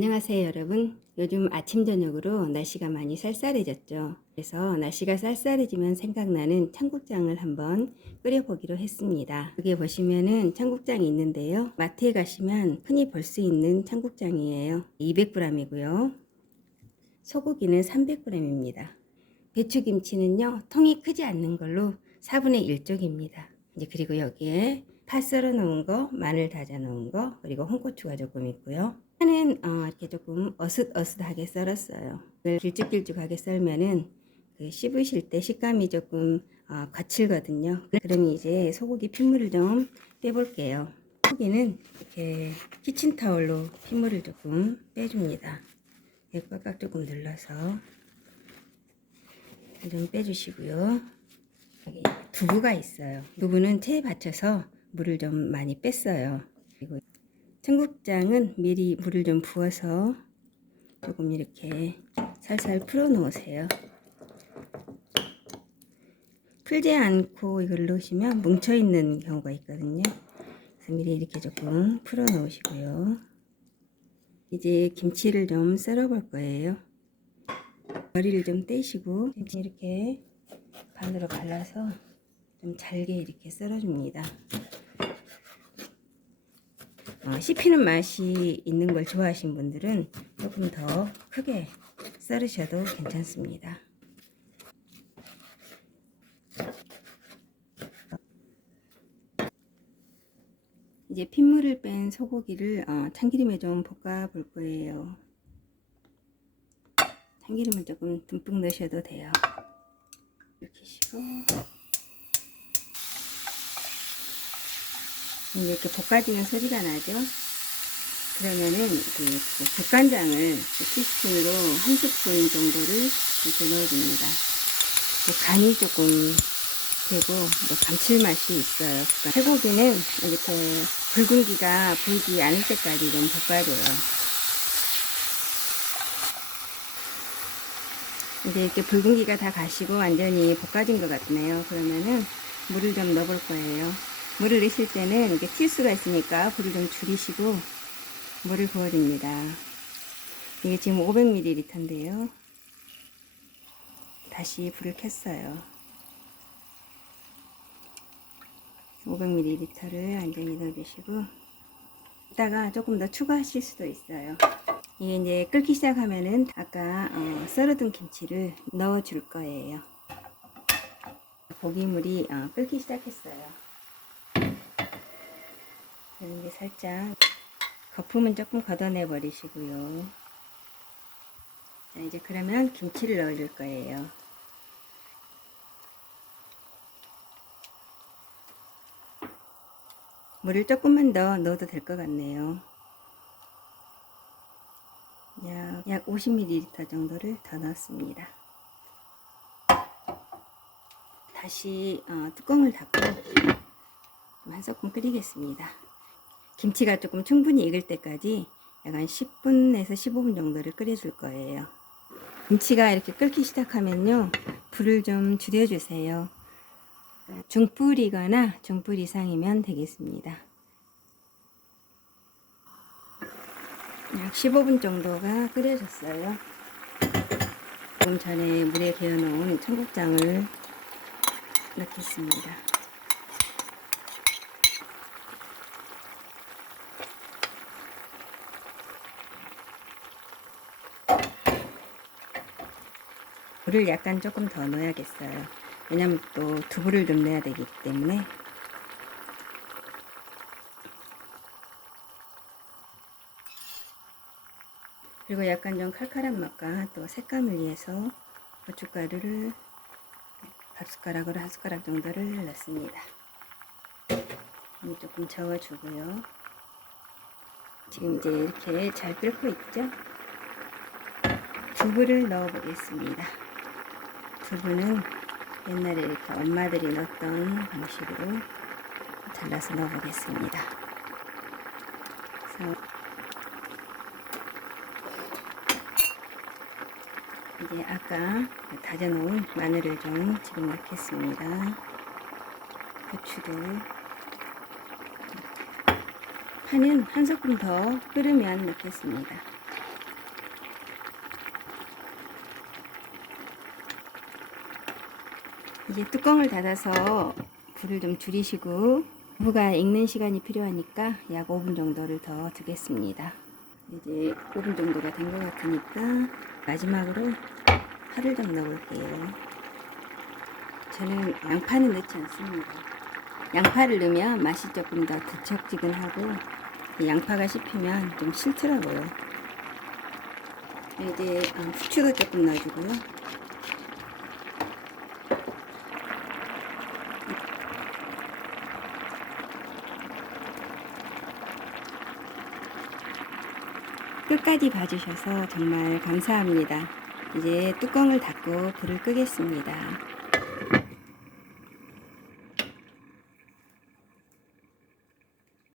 안녕하세요 여러분. 요즘 아침 저녁으로 날씨가 많이 쌀쌀해졌죠. 그래서 날씨가 쌀쌀해지면 생각나는 청국장을 한번 끓여보기로 했습니다. 여기 보시면은 청국장이 있는데요. 마트에 가시면 흔히 볼 수 있는 청국장이에요. 200g이고요. 소고기는 300g입니다. 배추김치는요, 통이 크지 않는 걸로 4분의 1 쪽입니다. 이제 그리고 여기에 파 썰어 놓은 거, 마늘 다져 놓은 거, 그리고 홍고추가 조금 있고요. 파는 이렇게 조금 어슷어슷하게 썰었어요. 이걸 길쭉길쭉하게 썰면은 그 씹으실 때 식감이 조금 거칠거든요. 그러면 이제 소고기 핏물을 좀 빼볼게요. 소고기는 이렇게 키친타올로 핏물을 조금 빼줍니다. 꽉꽉 조금 눌러서 좀 빼주시고요. 여기 두부가 있어요. 두부는 체에 받쳐서 물을 좀 많이 뺐어요. 그리고 청국장은 미리 물을 좀 부어서 조금 이렇게 살살 풀어 놓으세요. 풀지 않고 이걸 넣으시면 뭉쳐 있는 경우가 있거든요. 그래서 미리 이렇게 조금 풀어 놓으시고요. 이제 김치를 좀 썰어 볼 거예요. 머리를 좀 떼시고 김치 이렇게 반으로 갈라서 좀 잘게 이렇게 썰어줍니다. 씹히는 맛이 있는 걸 좋아하시는 분들은 조금 더 크게 썰으셔도 괜찮습니다. 이제 핏물을 뺀 소고기를 참기름에 좀 볶아 볼 거예요. 참기름을 조금 듬뿍 넣으셔도 돼요. 이렇게 시고 이렇게 볶아지는 소리가 나죠. 그러면은 그 국간장을 티스푼으로 1스푼 정도를 이렇게 넣어줍니다. 간이 조금 되고 감칠맛이 있어요. 그러니까 쇠고기는 이렇게 붉은기가 보이지 않을 때까지 좀 볶아줘요. 이제 이렇게 붉은기가 다 가시고 완전히 볶아진 것 같네요. 그러면은 물을 좀 넣어볼 거예요. 물을 넣으실 때는 이게 튈 수가 있으니까 불을 좀 줄이시고 물을 부어줍니다. 이게 지금 500ml인데요. 다시 불을 켰어요. 500ml를 완전히 넣어주시고 이따가 조금 더 추가하실 수도 있어요. 이게 이제 끓기 시작하면은 아까 썰어둔 김치를 넣어 줄 거예요. 고기물이 끓기 시작했어요. 그럼 이제 살짝 거품은 조금 걷어내 버리시고요. 자, 이제 그러면 김치를 넣어 줄 거예요. 물을 조금만 더 넣어도 될 것 같네요. 약 50ml 정도를 더 넣었습니다. 다시 뚜껑을 닫고 한 소끔 끓이겠습니다. 김치가 조금 충분히 익을 때까지 약 한 10분에서 15분 정도를 끓여줄 거예요. 김치가 이렇게 끓기 시작하면요, 불을 좀 줄여주세요. 중불이거나 중불 이상이면 되겠습니다. 약 15분 정도가 끓여졌어요. 조금 전에 물에 개어놓은 청국장을 넣겠습니다. 물을 약간 조금 더 넣어야겠어요. 왜냐면 또 두부를 좀 넣어야 되기 때문에. 그리고 약간 좀 칼칼한 맛과 또 색감을 위해서 고춧가루를 밥숟가락으로 한 숟가락 정도를 넣습니다. 조금 저어주고요. 지금 이제 이렇게 잘 끓고 있죠? 두부를 넣어 보겠습니다. 두부는 옛날에 이렇게 엄마들이 넣었던 방식으로 잘라서 넣어 보겠습니다. 그래서 이제 아까 다져놓은 마늘을 좀 지금 넣겠습니다. 고추도. 파는 한 소끔 더 끓으면 넣겠습니다. 이제 뚜껑을 닫아서 불을 좀 줄이시고 두부가 익는 시간이 필요하니까 약 5분 정도를 더 두겠습니다. 이제 5분 정도가 된 것 같으니까 마지막으로 파를 좀 넣어볼게요. 저는 양파는 넣지 않습니다. 양파를 넣으면 맛이 조금 더 두척지근하고 양파가 씹히면 좀 싫더라고요. 이제 후추도 조금 넣어주고요. 끝까지 봐주셔서 정말 감사합니다. 이제 뚜껑을 닫고 불을 끄겠습니다.